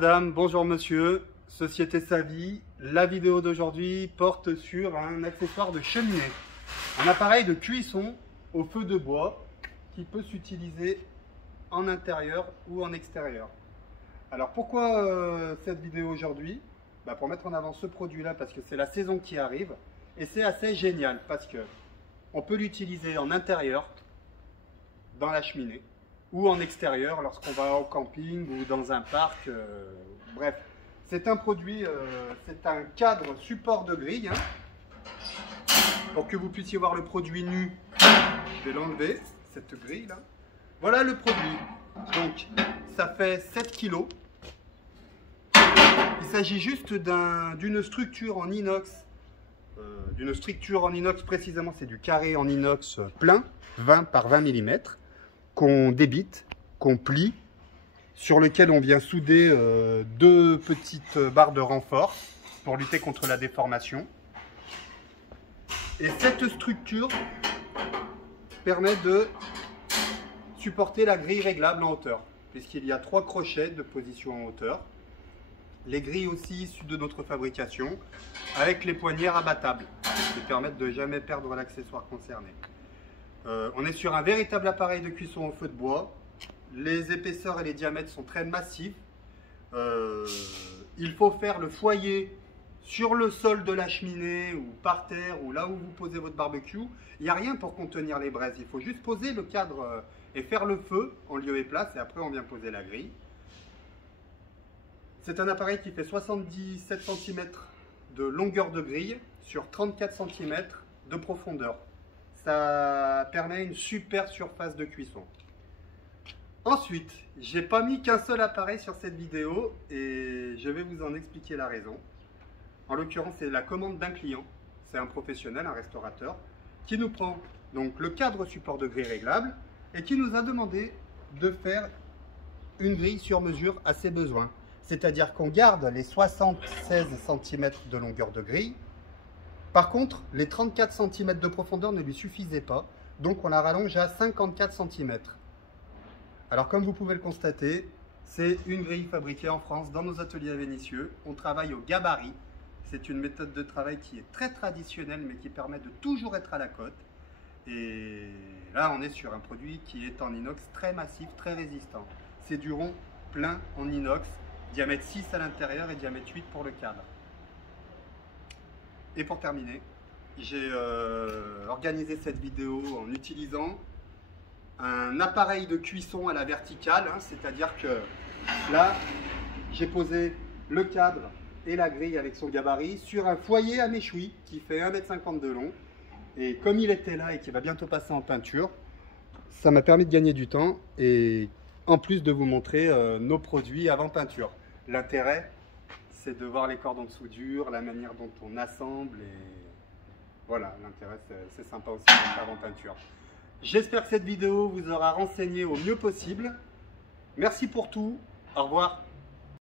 Madame, bonjour monsieur, Société Savy. La vidéo d'aujourd'hui porte sur un accessoire de cheminée. Un appareil de cuisson au feu de bois qui peut s'utiliser en intérieur ou en extérieur. Alors pourquoi cette vidéo aujourd'hui? Pour mettre en avant ce produit là parce que c'est la saison qui arrive et c'est assez génial parce que on peut l'utiliser en intérieur, dans la cheminée, ou en extérieur lorsqu'on va au camping ou dans un parc. Bref, c'est un produit, c'est un cadre support de grille. Pour que vous puissiez voir le produit nu, je vais l'enlever, cette grille là. Voilà le produit. Donc, ça fait 7 kg. Il s'agit juste d'une structure en inox. D'une structure en inox, précisément, c'est du carré en inox plein, 20 par 20 mm, qu'on débite, qu'on plie, sur lequel on vient souder deux petites barres de renfort pour lutter contre la déformation. Et cette structure permet de supporter la grille réglable en hauteur, puisqu'il y a 3 crochets de position en hauteur. Les grilles aussi issues de notre fabrication, avec les poignées rabattables, qui permettent de ne jamais perdre l'accessoire concerné. On est sur un véritable appareil de cuisson au feu de bois. Les épaisseurs et les diamètres sont très massifs. Il faut faire le foyer sur le sol de la cheminée ou par terre ou là où vous posez votre barbecue. Il n'y a rien pour contenir les braises. Il faut juste poser le cadre et faire le feu en lieu et place, et après on vient poser la grille. C'est un appareil qui fait 77 cm de longueur de grille sur 34 cm de profondeur. Ça permet une super surface de cuisson. Ensuite, j'ai pas mis qu'un seul appareil sur cette vidéo et je vais vous en expliquer la raison. En l'occurrence, c'est la commande d'un client. C'est un professionnel, un restaurateur, qui nous prend donc le cadre support de grille réglable et qui nous a demandé de faire une grille sur mesure à ses besoins. C'est-à-dire qu'on garde les 76 cm de longueur de grille. Par contre, les 34 cm de profondeur ne lui suffisaient pas, donc on la rallonge à 54 cm. Alors comme vous pouvez le constater, c'est une grille fabriquée en France dans nos ateliers à Vénissieux. On travaille au gabarit. C'est une méthode de travail qui est très traditionnelle mais qui permet de toujours être à la cote. Et là on est sur un produit qui est en inox très massif, très résistant. C'est du rond plein en inox, diamètre 6 à l'intérieur et diamètre 8 pour le cadre. Et pour terminer, j'ai organisé cette vidéo en utilisant un appareil de cuisson à la verticale, c'est-à-dire que là, j'ai posé le cadre et la grille avec son gabarit sur un foyer à méchoui qui fait 1,50 m de long. Et comme il était là et qu'il va bientôt passer en peinture, ça m'a permis de gagner du temps et en plus de vous montrer nos produits avant peinture. L'intérêt, c'est de voir les cordons de soudure, la manière dont on assemble et voilà, l'intérêt c'est sympa aussi avant peinture. J'espère que cette vidéo vous aura renseigné au mieux possible. Merci pour tout, au revoir.